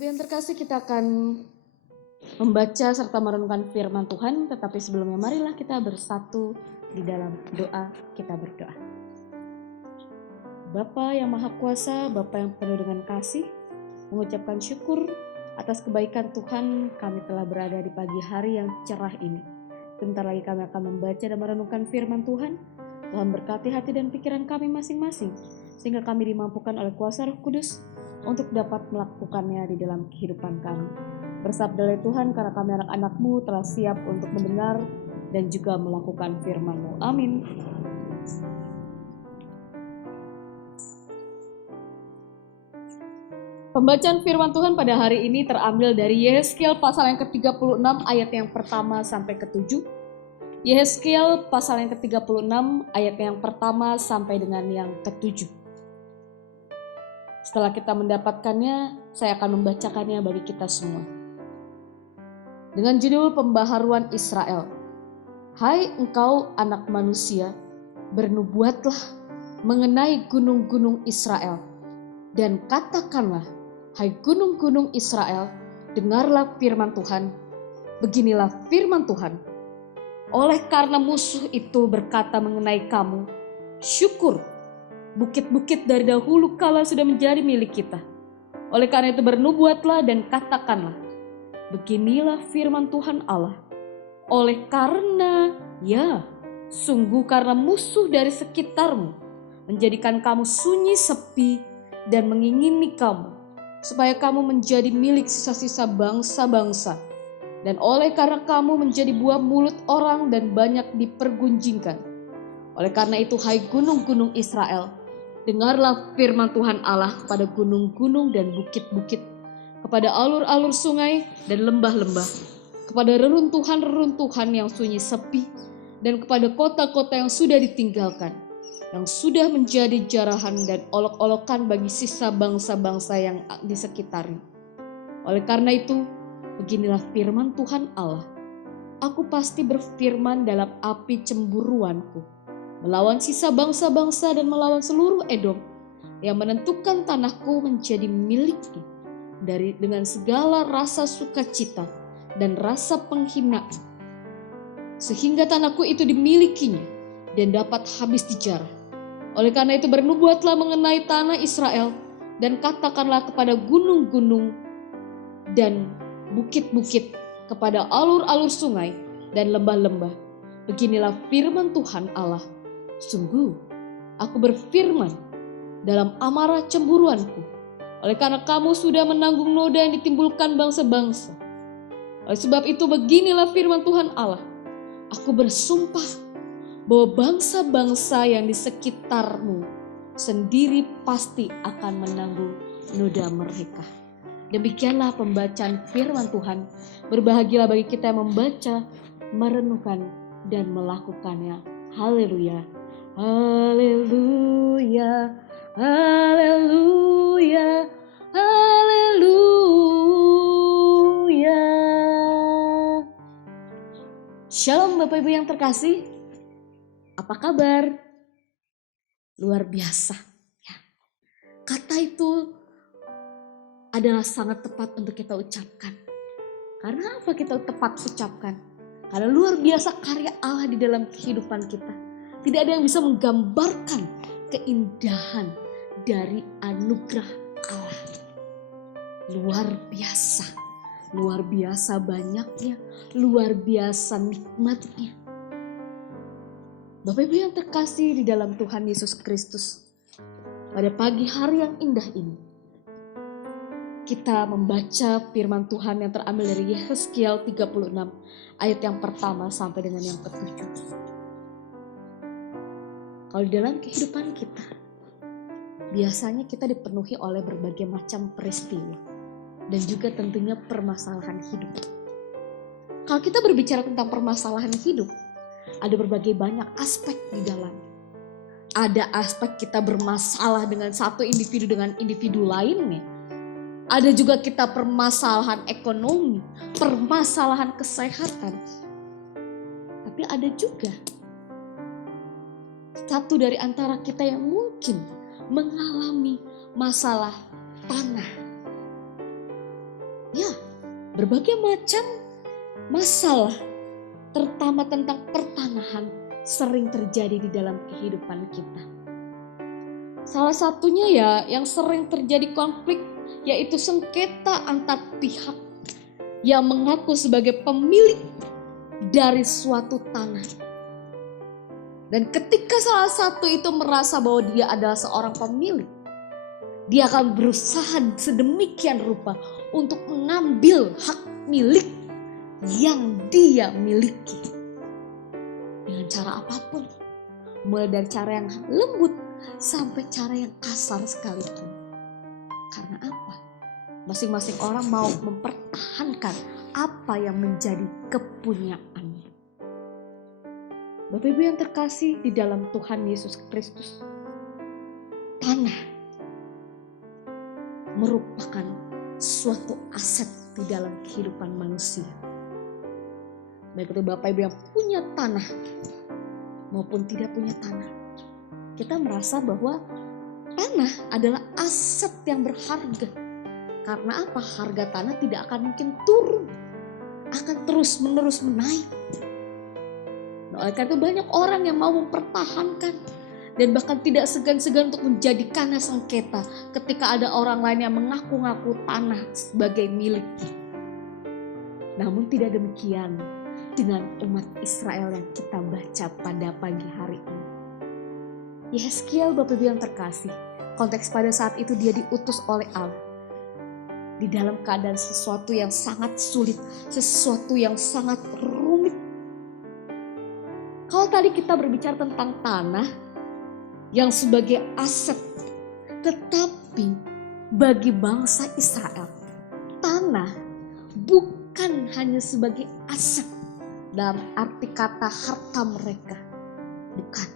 Bapak yang terkasih, kita akan membaca serta merenungkan firman Tuhan, tetapi sebelumnya marilah kita bersatu di dalam doa. Kita berdoa. Bapa yang Maha Kuasa, Bapa yang penuh dengan kasih, mengucapkan syukur atas kebaikan Tuhan, kami telah berada di pagi hari yang cerah ini. Bentar lagi kami akan membaca dan merenungkan firman Tuhan. Tuhan berkati hati dan pikiran kami masing-masing, sehingga kami dimampukan oleh kuasa Roh Kudus untuk dapat melakukannya di dalam kehidupan kami. Bersabdalah Tuhan, karena kami anak-anak-Mu telah siap untuk mendengar dan juga melakukan firman-Mu. Amin. Pembacaan firman Tuhan pada hari ini terambil dari Yehezkiel pasal yang ke-36 ayat yang pertama sampai ke-7. Yehezkiel pasal yang ke-36 ayat yang pertama sampai dengan yang ke-7. Setelah kita mendapatkannya, saya akan membacakannya bagi kita semua. Dengan judul Pembaharuan Israel. Hai engkau anak manusia, bernubuatlah mengenai gunung-gunung Israel. Dan katakanlah, hai gunung-gunung Israel, dengarlah firman Tuhan. Beginilah firman Tuhan. Oleh karena musuh itu berkata mengenai kamu, syukur, bukit-bukit dari dahulu kala sudah menjadi milik kita. Oleh karena itu bernubuatlah dan katakanlah, beginilah firman Tuhan Allah. Oleh karena, ya, sungguh karena musuh dari sekitarmu menjadikan kamu sunyi sepi dan mengingini kamu, supaya kamu menjadi milik sisa-sisa bangsa-bangsa. Dan oleh karena kamu menjadi buah mulut orang dan banyak dipergunjingkan. Oleh karena itu, hai gunung-gunung Israel, dengarlah firman Tuhan Allah kepada gunung-gunung dan bukit-bukit, kepada alur-alur sungai dan lembah-lembah, kepada reruntuhan-reruntuhan yang sunyi sepi, dan kepada kota-kota yang sudah ditinggalkan, yang sudah menjadi jarahan dan olok-olokan bagi sisa bangsa-bangsa yang di sekitarnya. Oleh karena itu, beginilah firman Tuhan Allah. Aku pasti berfirman dalam api cemburuanku, melawan sisa bangsa-bangsa dan melawan seluruh Edom yang menentukan tanahku menjadi miliknya dengan segala rasa sukacita dan rasa penghinaan, sehingga tanahku itu dimilikinya dan dapat habis dijarah. Oleh karena itu bernubuatlah mengenai tanah Israel dan katakanlah kepada gunung-gunung dan bukit-bukit, kepada alur-alur sungai dan lembah-lembah, beginilah firman Tuhan Allah. Sungguh, aku berfirman dalam amarah cemburuanku, oleh karena kamu sudah menanggung noda yang ditimbulkan bangsa-bangsa. Oleh sebab itu beginilah firman Tuhan Allah. Aku bersumpah bahwa bangsa-bangsa yang di sekitarmu sendiri pasti akan menanggung noda mereka. Demikianlah pembacaan firman Tuhan. Berbahagialah bagi kita yang membaca, merenungkan, dan melakukannya. Haleluya. Haleluya, haleluya, haleluya. Shalom Bapak Ibu yang terkasih. Apa kabar? Luar biasa. Ya. Kata itu adalah sangat tepat untuk kita ucapkan. Karena apa kita tepat ucapkan? Karena luar biasa karya Allah di dalam kehidupan kita. Tidak ada yang bisa menggambarkan keindahan dari anugerah Allah. Luar biasa banyaknya, luar biasa nikmatnya. Bapak Ibu yang terkasih di dalam Tuhan Yesus Kristus, pada pagi hari yang indah ini, kita membaca firman Tuhan yang terambil dari Yehezkiel 36 ayat yang pertama sampai dengan yang ke-7. Kalau di dalam kehidupan kita, biasanya kita dipenuhi oleh berbagai macam peristiwa dan juga tentunya permasalahan hidup. Kalau kita berbicara tentang permasalahan hidup, ada berbagai banyak aspek di dalam. Ada aspek kita bermasalah dengan satu individu dengan individu lainnya. Ada juga kita permasalahan ekonomi, permasalahan kesehatan. Tapi ada juga satu dari antara kita yang mungkin mengalami masalah tanah. Berbagai macam masalah, terutama tentang pertanahan, sering terjadi di dalam kehidupan kita. Salah satunya ya yang sering terjadi konflik, yaitu sengketa antar pihak yang mengaku sebagai pemilik dari suatu tanah. Dan ketika salah satu itu merasa bahwa dia adalah seorang pemilik, dia akan berusaha sedemikian rupa untuk mengambil hak milik yang dia miliki. Dengan cara apapun. Mulai dari cara yang lembut sampai cara yang kasar sekalipun. Karena apa? Masing-masing orang mau mempertahankan apa yang menjadi kepunyaannya. Bapak Ibu yang terkasih di dalam Tuhan Yesus Kristus, tanah merupakan suatu aset di dalam kehidupan manusia. Baik itu Bapak Ibu yang punya tanah maupun tidak punya tanah. Kita merasa bahwa tanah adalah aset yang berharga. Karena apa? Harga tanah tidak akan mungkin turun. Akan terus menerus menaik. Nah, oleh karena itu banyak orang yang mau mempertahankan. Dan bahkan tidak segan-segan untuk menjadikannya sengketa ketika ada orang lain yang mengaku-ngaku tanah sebagai miliknya. Namun tidak demikian dengan umat Israel yang kita baca pada pagi hari ini. Yehezkiel, Bapak Ibu yang terkasih, konteks pada saat itu dia diutus oleh Allah. Di dalam keadaan sesuatu yang sangat sulit, sesuatu yang sangat rumit. Kalau tadi kita berbicara tentang tanah yang sebagai aset, tetapi bagi bangsa Israel, tanah bukan hanya sebagai aset dalam arti kata harta mereka, bukan.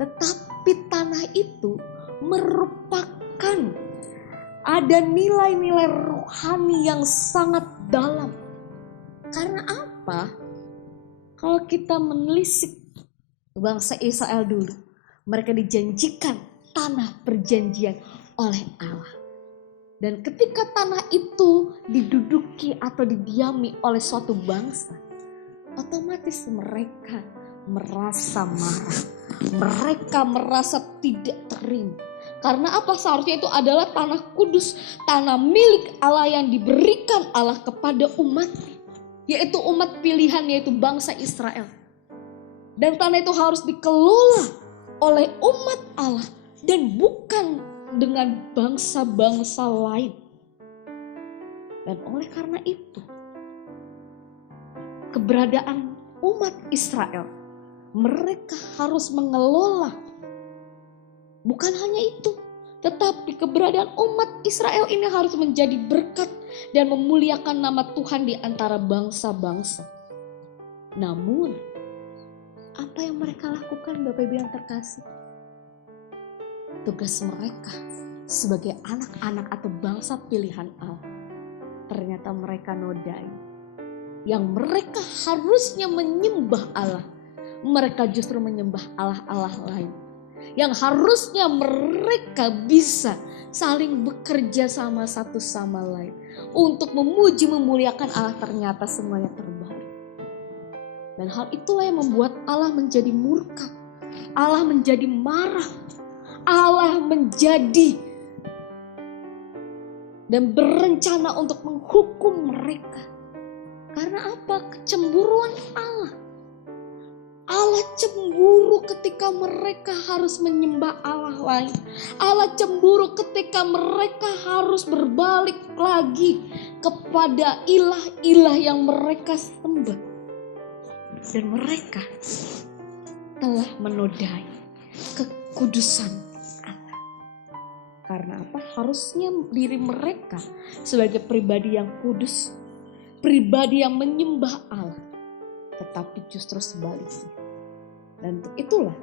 Tetapi tanah itu merupakan ada nilai-nilai rohani yang sangat dalam. Karena apa? Kalau kita menelisik bangsa Israel dulu, mereka dijanjikan tanah perjanjian oleh Allah. Dan ketika tanah itu diduduki atau didiami oleh suatu bangsa, otomatis mereka merasa marah. Mereka merasa tidak terima. Karena apa? Seharusnya itu adalah tanah kudus, tanah milik Allah yang diberikan Allah kepada umat, yaitu umat pilihan, yaitu bangsa Israel. Dan tanah itu harus dikelola oleh umat Allah dan bukan dengan bangsa-bangsa lain. Dan oleh karena itu, keberadaan umat Israel, mereka harus mengelola. Bukan hanya itu, tetapi keberadaan umat Israel ini harus menjadi berkat dan memuliakan nama Tuhan di antara bangsa-bangsa. Namun, apa yang mereka lakukan, Bapak Ibu yang terkasih? Tugas mereka sebagai anak-anak atau bangsa pilihan Allah, ternyata mereka nodai. Yang mereka harusnya menyembah Allah, mereka justru menyembah Allah-Allah lain. Yang harusnya mereka bisa saling bekerja sama satu sama lain untuk memuji memuliakan Allah, ternyata semuanya terbalik. Dan hal itulah yang membuat Allah menjadi murka, Allah menjadi marah, Allah menjadi dan berencana untuk menghukum mereka. Karena apa? Kecemburuan Allah. Allah cemburu ketika mereka harus menyembah Allah lain. Allah cemburu ketika mereka harus berbalik lagi kepada ilah-ilah yang mereka sembah. Dan mereka telah menodai kekudusan Allah. Karena apa? Harusnya diri mereka sebagai pribadi yang kudus, pribadi yang menyembah Allah. Tetapi justru sebaliknya. Dan untuk itulah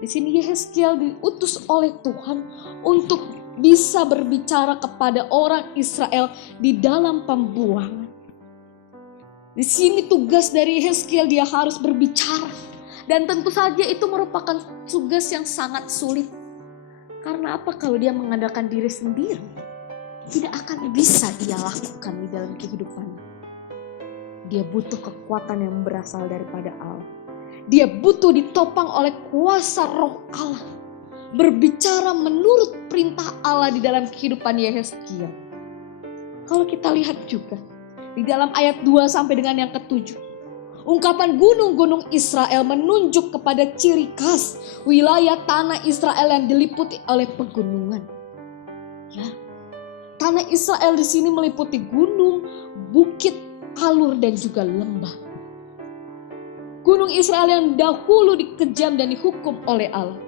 di sini Yehezkiel diutus oleh Tuhan untuk bisa berbicara kepada orang Israel di dalam pembuangan. Di sini tugas dari Yehezkiel, dia harus berbicara. Dan tentu saja itu merupakan tugas yang sangat sulit. Karena apa? Kalau dia mengandalkan diri sendiri, tidak akan bisa dia lakukan di dalam kehidupannya. dia butuh kekuatan yang berasal daripada Allah. Dia butuh ditopang oleh kuasa Roh Allah, berbicara menurut perintah Allah di dalam kehidupan Yehezkiel. Kalau kita lihat juga di dalam ayat 2 sampai dengan yang ke-7, ungkapan gunung-gunung Israel menunjuk kepada ciri khas wilayah tanah Israel yang diliputi oleh pegunungan. Ya, tanah Israel di sini meliputi gunung, bukit, alur dan juga lembah. Gunung Israel yang dahulu dikejam dan dihukum oleh Allah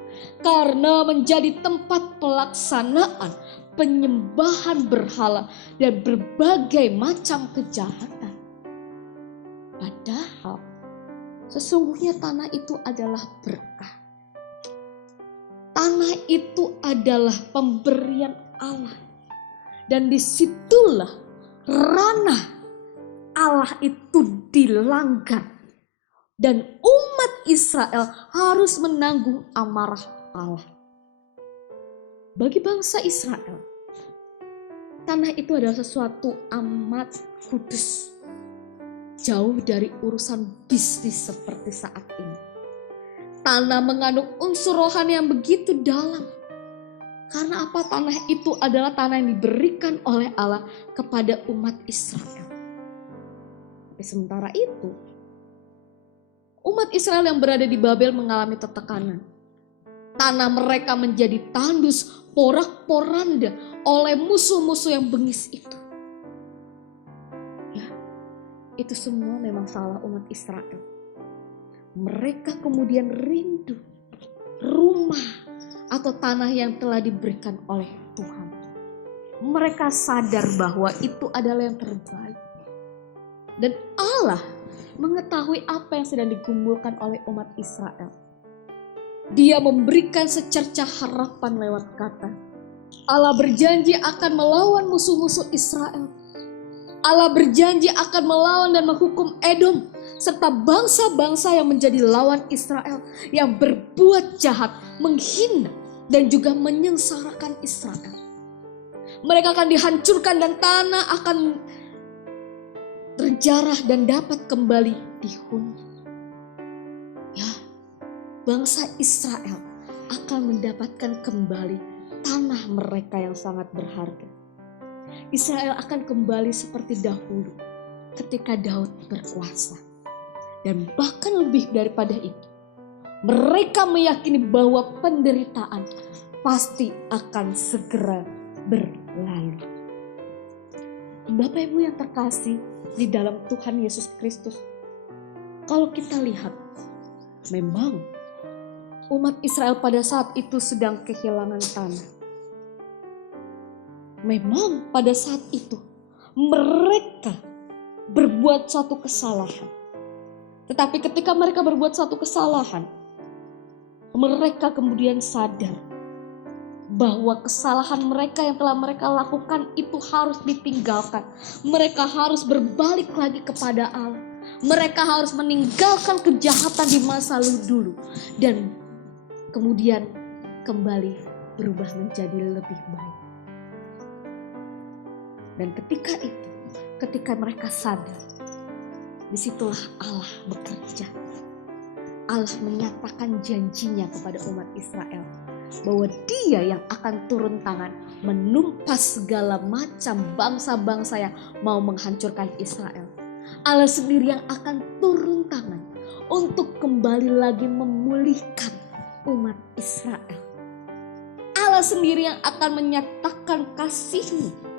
karena menjadi tempat pelaksanaan penyembahan berhala dan berbagai macam kejahatan. Padahal sesungguhnya tanah itu adalah berkah. Tanah itu adalah pemberian Allah. Dan disitulah ranah Allah itu dilanggar. Dan umat Israel harus menanggung amarah Allah. Bagi bangsa Israel, tanah itu adalah sesuatu amat kudus. Jauh dari urusan bisnis seperti saat ini. Tanah mengandung unsur rohani yang begitu dalam. Karena apa? Tanah itu adalah tanah yang diberikan oleh Allah kepada umat Israel. Tapi sementara itu, umat Israel yang berada di Babel mengalami tekanan. Tanah mereka menjadi tandus porak-poranda oleh musuh-musuh yang bengis itu. Ya, itu semua memang salah umat Israel. Mereka kemudian rindu rumah atau tanah yang telah diberikan oleh Tuhan. Mereka sadar bahwa itu adalah yang terbaik. Dan Allah mengetahui apa yang sedang digumulkan oleh umat Israel. Dia memberikan secercah harapan lewat kata. Allah berjanji akan melawan musuh-musuh Israel. Allah berjanji akan melawan dan menghukum Edom serta bangsa-bangsa yang menjadi lawan Israel, yang berbuat jahat, menghina dan juga menyengsarakan Israel. Mereka akan dihancurkan dan tanah akan terjarah dan dapat kembali dihuni. Ya, bangsa Israel akan mendapatkan kembali tanah mereka yang sangat berharga. Israel akan kembali seperti dahulu ketika Daud berkuasa. Dan bahkan lebih daripada itu, mereka meyakini bahwa penderitaan pasti akan segera berlalu. Bapak Ibu yang terkasih di dalam Tuhan Yesus Kristus, kalau kita lihat, memang umat Israel pada saat itu sedang kehilangan tanah. Memang pada saat itu mereka berbuat satu kesalahan. Tetapi ketika mereka berbuat satu kesalahan, mereka kemudian sadar bahwa kesalahan mereka yang telah mereka lakukan itu harus ditinggalkan. Mereka harus berbalik lagi kepada Allah. Mereka harus meninggalkan kejahatan di masa lalu dulu. Dan kemudian kembali berubah menjadi lebih baik. Dan ketika itu, ketika mereka sadar, disitulah Allah bekerja. Allah menyatakan janjinya kepada umat Israel bahwa Dia yang akan turun tangan menumpas segala macam bangsa-bangsa yang mau menghancurkan Israel. Allah sendiri yang akan turun tangan untuk kembali lagi memulihkan umat Israel. Allah sendiri yang akan menyatakan kasih-Nya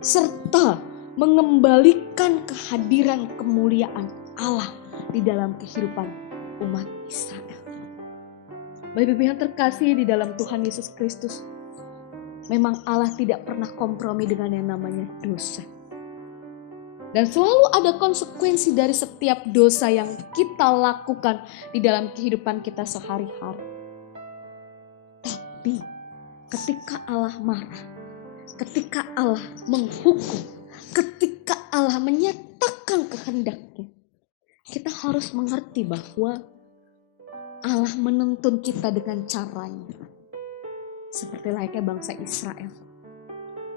serta mengembalikan kehadiran kemuliaan Allah di dalam kehidupan umat Israel. Bapak-Ibu yang terkasih di dalam Tuhan Yesus Kristus, memang Allah tidak pernah kompromi dengan yang namanya dosa. Dan selalu ada konsekuensi dari setiap dosa yang kita lakukan di dalam kehidupan kita sehari-hari. Tapi ketika Allah marah, ketika Allah menghukum, ketika Allah menyatakan kehendak-Nya, kita harus mengerti bahwa Allah menuntun kita dengan caranya. Seperti layaknya bangsa Israel,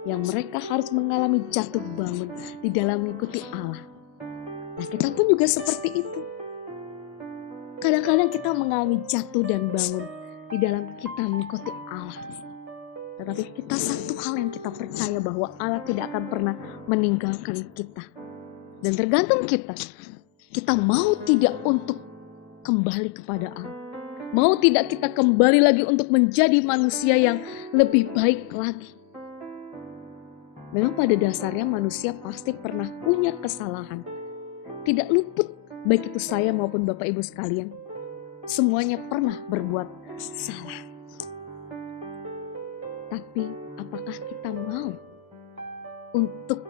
yang mereka harus mengalami jatuh bangun di dalam mengikuti Allah. Nah, kita pun juga seperti itu. Kadang-kadang kita mengalami jatuh dan bangun di dalam kita mengikuti Allah. Tetapi kita satu hal yang kita percaya bahwa Allah tidak akan pernah meninggalkan kita. Dan tergantung kita mau tidak untuk kembali kepada Allah. Mau tidak kita kembali lagi untuk menjadi manusia yang lebih baik lagi. Memang pada dasarnya manusia pasti pernah punya kesalahan. Tidak luput baik itu saya maupun Bapak Ibu sekalian. Semuanya pernah berbuat salah. Tapi apakah kita mau untuk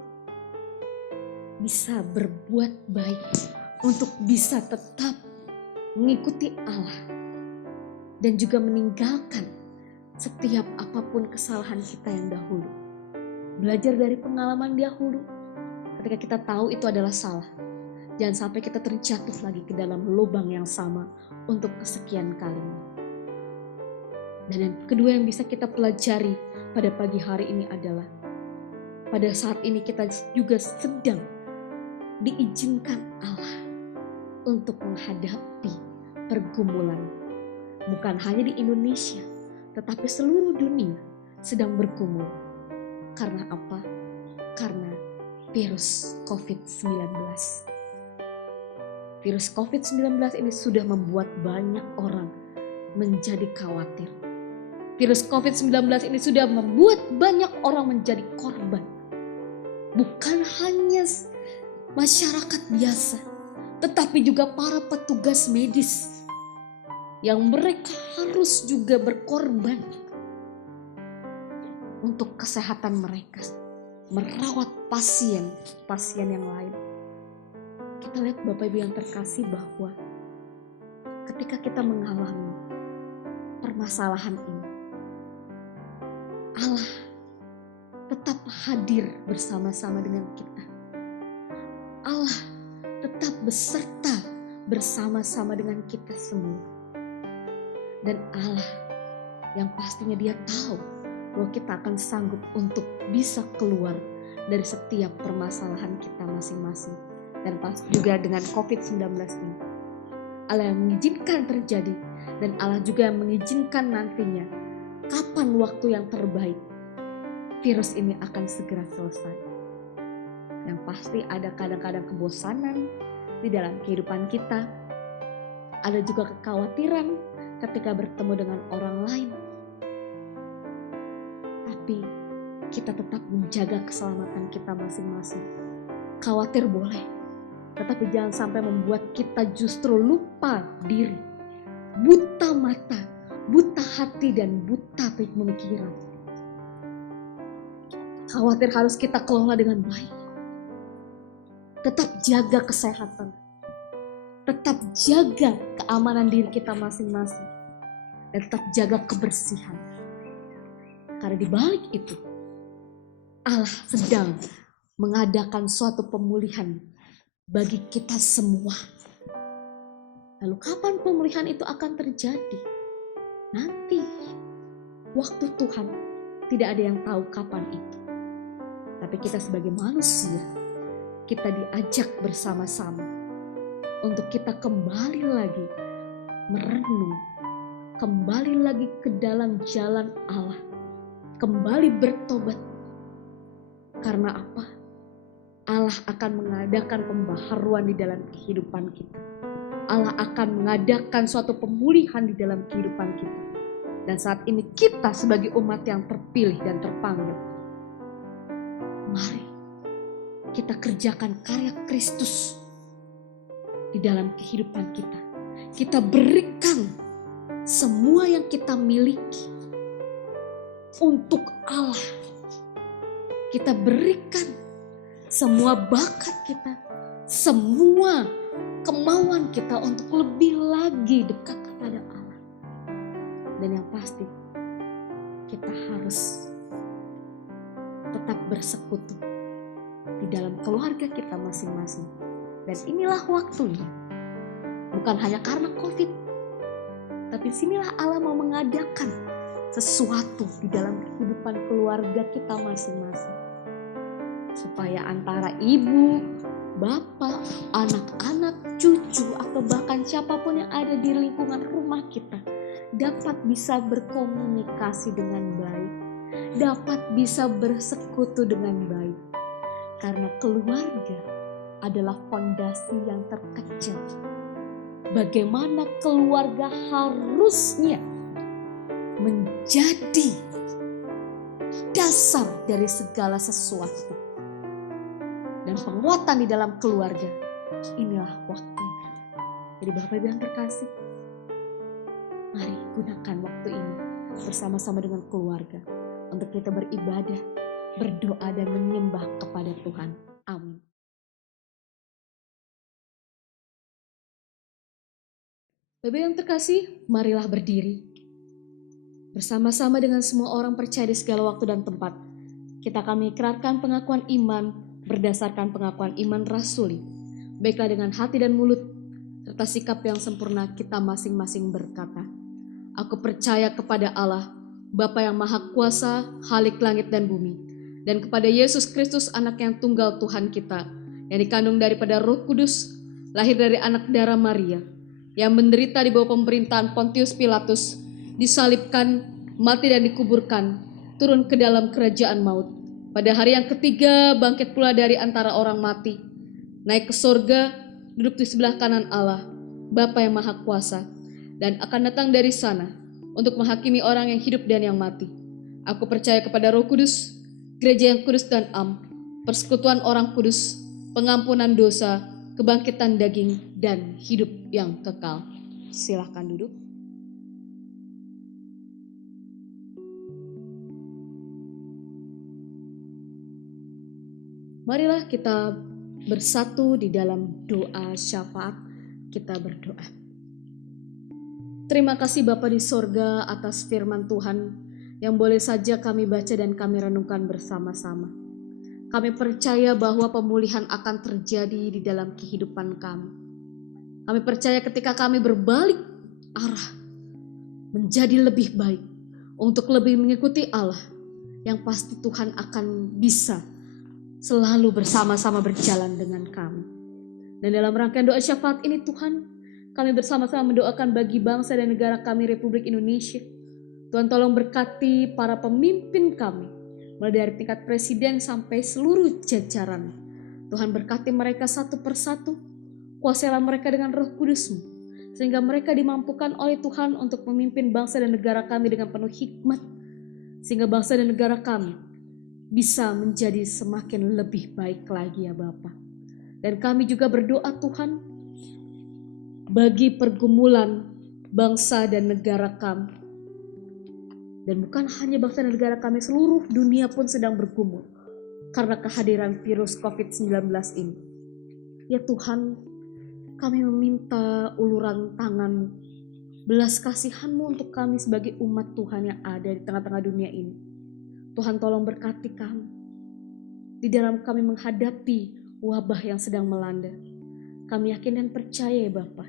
bisa berbuat baik, untuk bisa tetap mengikuti Allah dan juga meninggalkan setiap apapun kesalahan kita yang dahulu. Belajar dari pengalaman dahulu ketika kita tahu itu adalah salah. Jangan sampai kita terjatuh lagi ke dalam lubang yang sama untuk kesekian kalinya. Dan yang kedua yang bisa kita pelajari pada pagi hari ini adalah pada saat ini kita juga sedang diizinkan Allah untuk menghadapi pergumulan. Bukan hanya di Indonesia, tetapi seluruh dunia sedang bergumul. Karena apa? Karena virus COVID-19. Virus COVID-19 ini sudah membuat banyak orang menjadi khawatir. Virus COVID-19 ini sudah membuat banyak orang menjadi korban. Bukan hanya masyarakat biasa, tetapi juga para petugas medis yang mereka harus juga berkorban untuk kesehatan mereka, merawat pasien yang lain. Kita lihat Bapak Ibu yang terkasih bahwa ketika kita mengalami permasalahan ini, Allah tetap hadir bersama-sama dengan kita. Allah tetap beserta bersama-sama dengan kita semua. Dan Allah yang pastinya Dia tahu bahwa kita akan sanggup untuk bisa keluar dari setiap permasalahan kita masing-masing. Dan pas juga dengan COVID-19 ini. Allah yang mengizinkan terjadi dan Allah juga yang mengizinkan nantinya kapan waktu yang terbaik virus ini akan segera selesai. Yang pasti ada kadang-kadang kebosanan di dalam kehidupan kita. Ada juga kekhawatiran ketika bertemu dengan orang lain. Tapi kita tetap menjaga keselamatan kita masing-masing. Khawatir boleh, tetapi jangan sampai membuat kita justru lupa diri. Buta mata, buta hati dan buta pemikiran. Khawatir harus kita kelola dengan baik. Tetap jaga kesehatan. Tetap jaga keamanan diri kita masing-masing. Dan tetap jaga kebersihan. Karena di balik itu, Allah sedang mengadakan suatu pemulihan bagi kita semua. Lalu kapan pemulihan itu akan terjadi? Nanti. Waktu Tuhan, tidak ada yang tahu kapan itu. Tapi kita sebagai manusia, kita diajak bersama-sama untuk kita kembali lagi merenung, kembali lagi ke dalam jalan Allah, kembali bertobat. Karena apa? Allah akan mengadakan pembaharuan di dalam kehidupan kita. Allah akan mengadakan suatu pemulihan di dalam kehidupan kita. Dan saat ini kita sebagai umat yang terpilih dan terpanggil, mari kita kerjakan karya Kristus di dalam kehidupan kita. Kita berikan semua yang kita miliki untuk Allah. Kita berikan semua bakat kita, semua kemauan kita untuk lebih lagi dekat kepada Allah. Dan yang pasti, kita harus tetap bersekutu di dalam keluarga kita masing-masing. Dan inilah waktunya. Bukan hanya karena COVID, tapi sinilah Allah mau mengadakan sesuatu di dalam kehidupan keluarga kita masing-masing. Supaya antara ibu bapak, anak-anak, cucu, atau bahkan siapapun yang ada di lingkungan rumah kita dapat bisa berkomunikasi dengan baik, dapat bisa bersekutu dengan baik. Karena keluarga adalah fondasi yang terkecil. Bagaimana keluarga harusnya menjadi dasar dari segala sesuatu. Dan penguatan di dalam keluarga, inilah waktunya. Jadi Bapak Ibu yang terkasih, mari gunakan waktu ini bersama-sama dengan keluarga untuk kita beribadah, berdoa dan menyembah kepada Tuhan. Amin. Bapak Ibu yang terkasih, marilah berdiri. Bersama-sama dengan semua orang percaya di segala waktu dan tempat, kita akan mengikrarkan pengakuan iman berdasarkan pengakuan iman rasuli, baiklah dengan hati dan mulut, serta sikap yang sempurna kita masing-masing berkata, aku percaya kepada Allah, Bapa yang Maha Kuasa, Khalik langit dan bumi, dan kepada Yesus Kristus anak yang tunggal Tuhan kita, yang dikandung daripada Roh Kudus, lahir dari anak darah Maria, yang menderita di bawah pemerintahan Pontius Pilatus, disalibkan, mati dan dikuburkan, turun ke dalam kerajaan maut. Pada hari yang ketiga bangkit pula dari antara orang mati, naik ke sorga, duduk di sebelah kanan Allah, Bapa yang Maha Kuasa, dan akan datang dari sana untuk menghakimi orang yang hidup dan yang mati. Aku percaya kepada Roh Kudus, gereja yang kudus dan am, persekutuan orang kudus, pengampunan dosa, kebangkitan daging, dan hidup yang kekal. Silakan duduk. Marilah kita bersatu di dalam doa syafaat. Kita berdoa. Terima kasih Bapa di sorga atas firman Tuhan yang boleh saja kami baca dan kami renungkan bersama-sama. Kami percaya bahwa pemulihan akan terjadi di dalam kehidupan kami. Kami percaya ketika kami berbalik arah menjadi lebih baik untuk lebih mengikuti Allah, yang pasti Tuhan akan bisa selalu bersama-sama berjalan dengan kami. Dan dalam rangkaian doa syafaat ini Tuhan, kami bersama-sama mendoakan bagi bangsa dan negara kami Republik Indonesia. Tuhan tolong berkati para pemimpin kami, mulai dari tingkat presiden sampai seluruh jajaran. Tuhan berkati mereka satu persatu, kuasailah mereka dengan Roh Kudus-Mu, sehingga mereka dimampukan oleh Tuhan untuk memimpin bangsa dan negara kami dengan penuh hikmat, sehingga bangsa dan negara kami bisa menjadi semakin lebih baik lagi ya Bapa. Dan kami juga berdoa Tuhan bagi pergumulan bangsa dan negara kami. Dan bukan hanya bangsa dan negara kami, seluruh dunia pun sedang bergumul karena kehadiran virus COVID-19 ini. Ya Tuhan, kami meminta uluran tangan-Mu, belas kasihan-Mu untuk kami sebagai umat Tuhan yang ada di tengah-tengah dunia ini. Tuhan tolong berkati kami di dalam kami menghadapi wabah yang sedang melanda. Kami yakin dan percaya ya Bapa,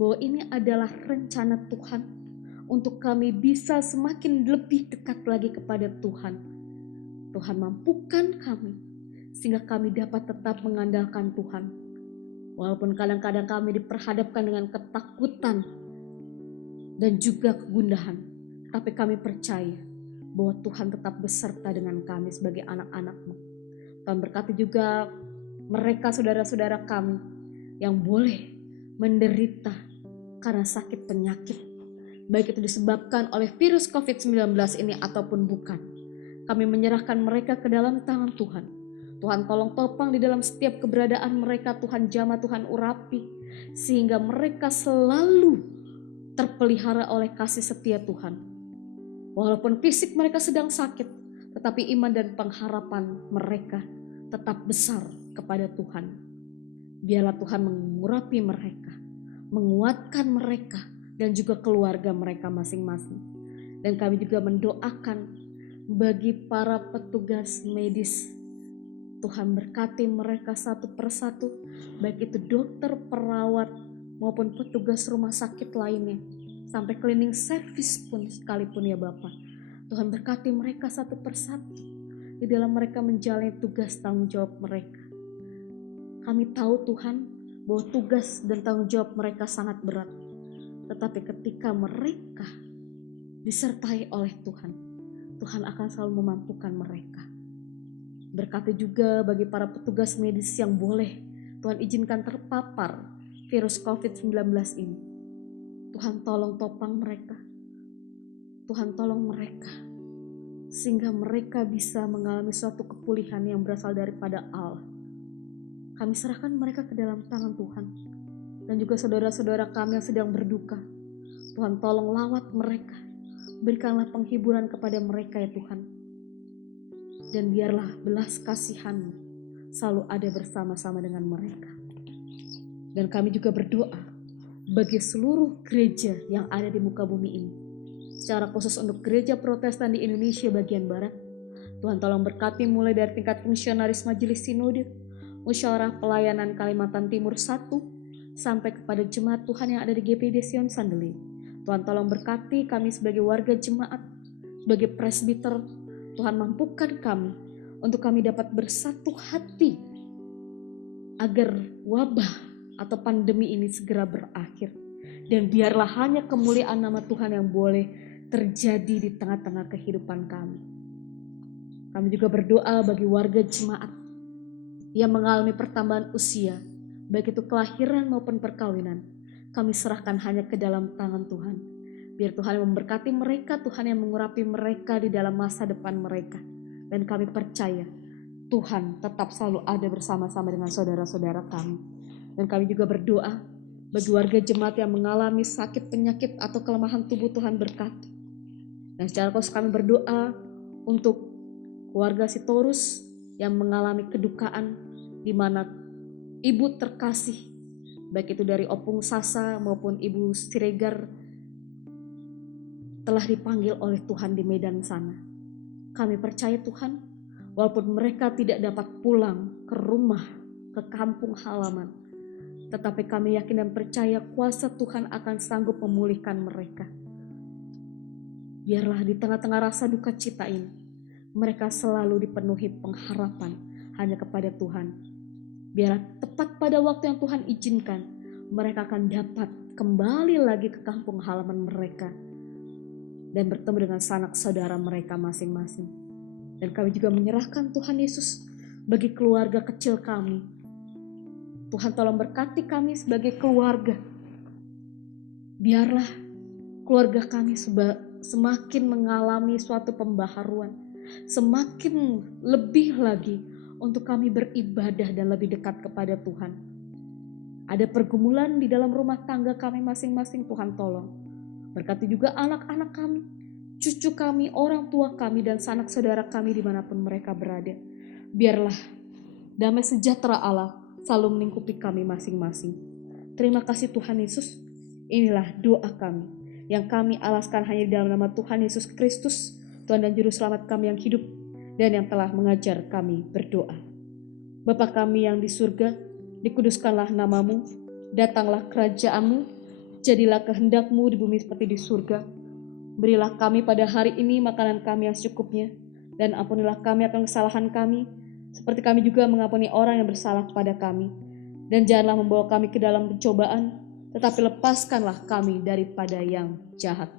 bahwa ini adalah rencana Tuhan untuk kami bisa semakin lebih dekat lagi kepada Tuhan. Tuhan mampukan kami sehingga kami dapat tetap mengandalkan Tuhan. Walaupun kadang-kadang kami diperhadapkan dengan ketakutan dan juga kegundahan, tapi kami percaya bahwa Tuhan tetap beserta dengan kami sebagai anak-anak-Mu. Tuhan berkati juga mereka saudara-saudara kami yang boleh menderita karena sakit penyakit, baik itu disebabkan oleh virus COVID-19 ini ataupun bukan. Kami menyerahkan mereka ke dalam tangan Tuhan. Tuhan tolong topang di dalam setiap keberadaan mereka, Tuhan jamah, Tuhan urapi, sehingga mereka selalu terpelihara oleh kasih setia Tuhan. Walaupun fisik mereka sedang sakit, tetapi iman dan pengharapan mereka tetap besar kepada Tuhan. Biarlah Tuhan mengurapi mereka, menguatkan mereka, dan juga keluarga mereka masing-masing. Dan kami juga mendoakan bagi para petugas medis. Tuhan berkati mereka satu persatu, baik itu dokter, perawat, maupun petugas rumah sakit lainnya, sampai cleaning service pun sekalipun ya Bapak. Tuhan berkati mereka satu persatu di dalam mereka menjalani tugas tanggung jawab mereka. Kami tahu Tuhan bahwa tugas dan tanggung jawab mereka sangat berat. Tetapi ketika mereka disertai oleh Tuhan, Tuhan akan selalu memampukan mereka. Berkati juga bagi para petugas medis yang boleh Tuhan izinkan terpapar virus COVID-19 ini. Tuhan tolong topang mereka. Tuhan tolong mereka. Sehingga mereka bisa mengalami suatu kepulihan yang berasal daripada Allah. Kami serahkan mereka ke dalam tangan Tuhan. Dan juga saudara-saudara kami yang sedang berduka. Tuhan tolong lawat mereka. Berikanlah penghiburan kepada mereka ya Tuhan. Dan biarlah belas kasihan-Mu selalu ada bersama-sama dengan mereka. Dan kami juga berdoa bagi seluruh gereja yang ada di muka bumi ini. Secara khusus untuk gereja Protestan di Indonesia bagian Barat. Tuhan tolong berkati mulai dari tingkat fungsionaris Majelis Sinode, Musyawarah Pelayanan Kalimantan Timur 1, sampai kepada jemaat Tuhan yang ada di GPD Sion Sandeli. Tuhan tolong berkati kami sebagai warga jemaat, sebagai presbiter. Tuhan mampukan kami untuk kami dapat bersatu hati agar wabah atau pandemi ini segera berakhir. Dan biarlah hanya kemuliaan nama Tuhan yang boleh terjadi di tengah-tengah kehidupan kami. Kami juga berdoa bagi warga jemaat yang mengalami pertambahan usia, baik itu kelahiran maupun perkawinan. Kami serahkan hanya ke dalam tangan Tuhan. Biar Tuhan yang memberkati mereka, Tuhan yang mengurapi mereka di dalam masa depan mereka. Dan kami percaya Tuhan tetap selalu ada bersama-sama dengan saudara-saudara kami. Dan kami juga berdoa bagi warga jemaat yang mengalami sakit, penyakit, atau kelemahan tubuh, Tuhan berkati. Dan secara khusus kami berdoa untuk keluarga Sitorus yang mengalami kedukaan, di mana ibu terkasih, baik itu dari Opung Sasa maupun Ibu Siregar, telah dipanggil oleh Tuhan di Medan sana. Kami percaya Tuhan, walaupun mereka tidak dapat pulang ke rumah, ke kampung halaman, tetapi kami yakin dan percaya kuasa Tuhan akan sanggup memulihkan mereka. Biarlah di tengah-tengah rasa duka cita ini, mereka selalu dipenuhi pengharapan hanya kepada Tuhan. Biarlah tepat pada waktu yang Tuhan izinkan, mereka akan dapat kembali lagi ke kampung halaman mereka dan bertemu dengan sanak saudara mereka masing-masing. Dan kami juga menyerahkan Tuhan Yesus bagi keluarga kecil kami. Tuhan tolong berkati kami sebagai keluarga. Biarlah keluarga kami semakin mengalami suatu pembaharuan, semakin lebih lagi untuk kami beribadah dan lebih dekat kepada Tuhan. Ada pergumulan di dalam rumah tangga kami masing-masing, Tuhan tolong. Berkati juga anak-anak kami, cucu kami, orang tua kami, dan sanak saudara kami dimanapun mereka berada. Biarlah damai sejahtera Allah selalu melingkupi kami masing-masing. Terima kasih Tuhan Yesus. Inilah doa kami yang kami alaskan hanya di dalam nama Tuhan Yesus Kristus, Tuhan dan Juru Selamat kami yang hidup dan yang telah mengajar kami berdoa. Bapa kami yang di surga, dikuduskanlah namamu, datanglah kerajaan-Mu, jadilah kehendak-Mu di bumi seperti di surga. Berilah kami pada hari ini makanan kami yang secukupnya, dan ampunilah kami akan kesalahan kami, seperti kami juga mengampuni orang yang bersalah kepada kami. Dan janganlah membawa kami ke dalam pencobaan, tetapi lepaskanlah kami daripada yang jahat.